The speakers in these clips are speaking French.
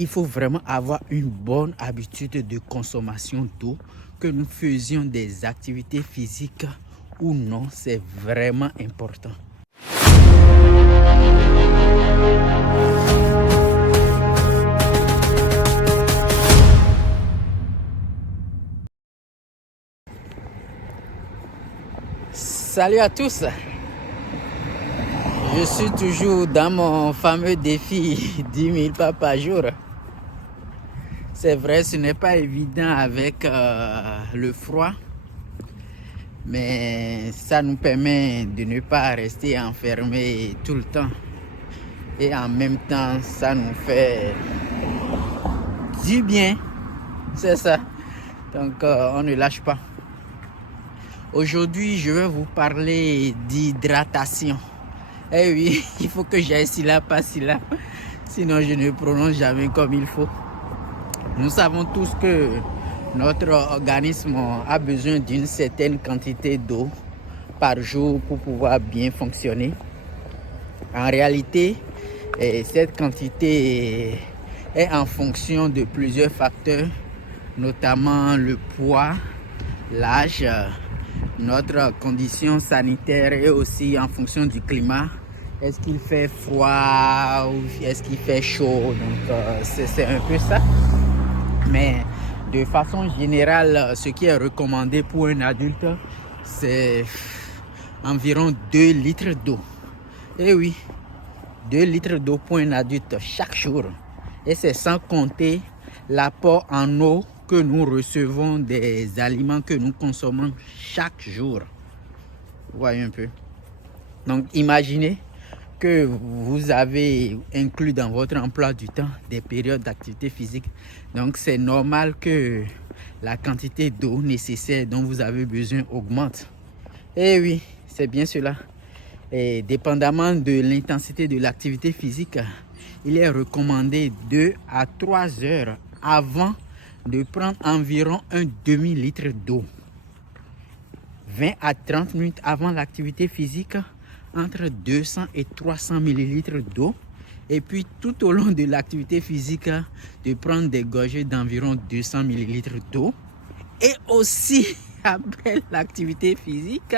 il faut vraiment avoir une bonne habitude de consommation d'eau, que nous faisions des activités physiques ou non, c'est vraiment important. Salut à tous, je suis toujours dans mon fameux défi 10 000 pas par jour. C'est vrai, ce n'est pas évident avec le froid, mais ça nous permet de ne pas rester enfermés tout le temps. Et en même temps, ça nous fait du bien, c'est ça. Donc, on ne lâche pas. Aujourd'hui, je vais vous parler d'hydratation. Eh oui, il faut que j'aille syllabe par syllabe, sinon je ne prononce jamais comme il faut. Nous savons tous que notre organisme a besoin d'une certaine quantité d'eau par jour pour pouvoir bien fonctionner. En réalité, cette quantité est en fonction de plusieurs facteurs, notamment le poids, l'âge, notre condition sanitaire et aussi en fonction du climat. Est-ce qu'il fait froid ou est-ce qu'il fait chaud? Donc c'est un peu ça. Mais de façon générale, ce qui est recommandé pour un adulte, c'est environ 2 litres d'eau. Et oui, 2 litres d'eau pour un adulte chaque jour. Et c'est sans compter l'apport en eau que nous recevons des aliments que nous consommons chaque jour. Vous voyez un peu. Donc imaginez que vous avez inclus dans votre emploi du temps des périodes d'activité physique. Donc c'est normal que la quantité d'eau nécessaire dont vous avez besoin augmente. Et oui, c'est bien cela. Et dépendamment de l'intensité de l'activité physique, il est recommandé 2 à 3 heures avant de prendre environ un demi-litre d'eau. 20 à 30 minutes avant l'activité physique, entre 200 et 300 millilitres d'eau. Et puis tout au long de l'activité physique, de prendre des gorgées d'environ 200 millilitres d'eau. Et aussi après l'activité physique,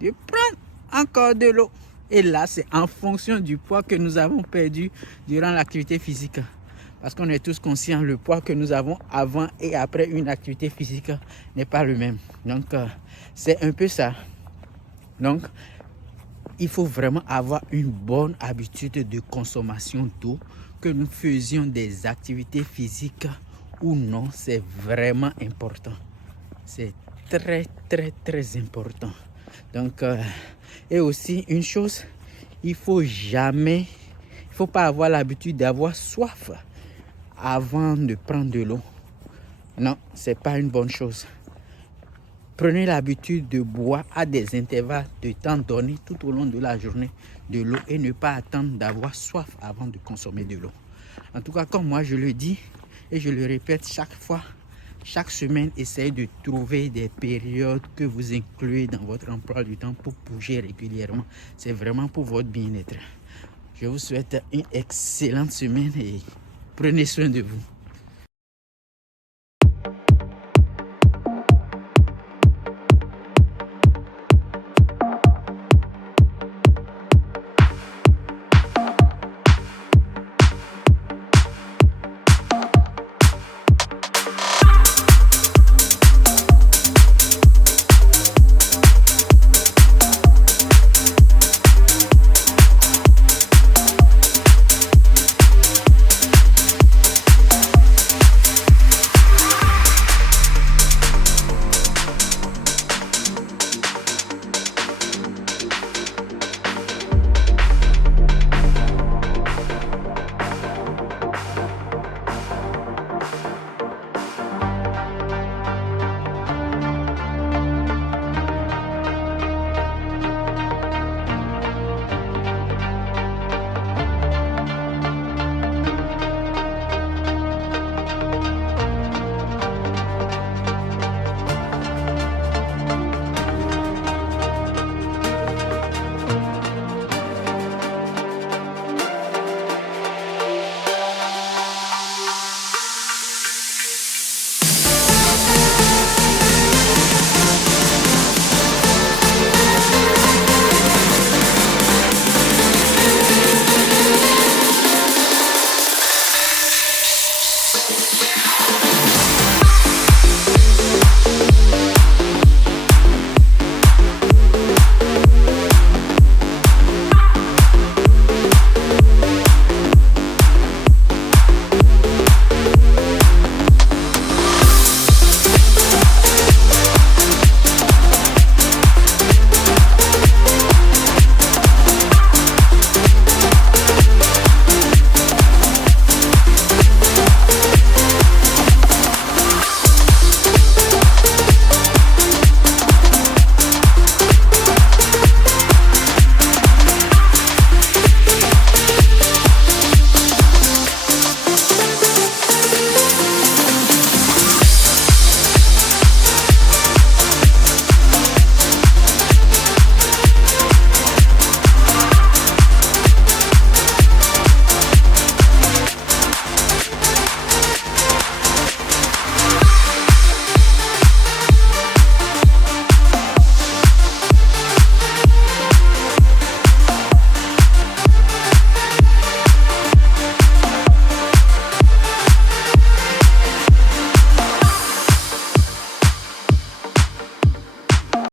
de prendre encore de l'eau. Et là, c'est en fonction du poids que nous avons perdu durant l'activité physique. Parce qu'on est tous conscients, le poids que nous avons avant et après une activité physique n'est pas le même. Donc, c'est un peu ça. Donc, il faut vraiment avoir une bonne habitude de consommation d'eau, que nous faisions des activités physiques ou non, c'est vraiment important. C'est très, très, très important. Donc, et aussi une chose, il faut pas avoir l'habitude d'avoir soif avant de prendre de l'eau. Non, c'est pas une bonne chose. Prenez l'habitude de boire à des intervalles de temps donnés tout au long de la journée de l'eau et ne pas attendre d'avoir soif avant de consommer de l'eau. En tout cas, comme moi je le dis et je le répète chaque fois, chaque semaine, essayez de trouver des périodes que vous incluez dans votre emploi du temps pour bouger régulièrement. C'est vraiment pour votre bien-être. Je vous souhaite une excellente semaine et prenez soin de vous.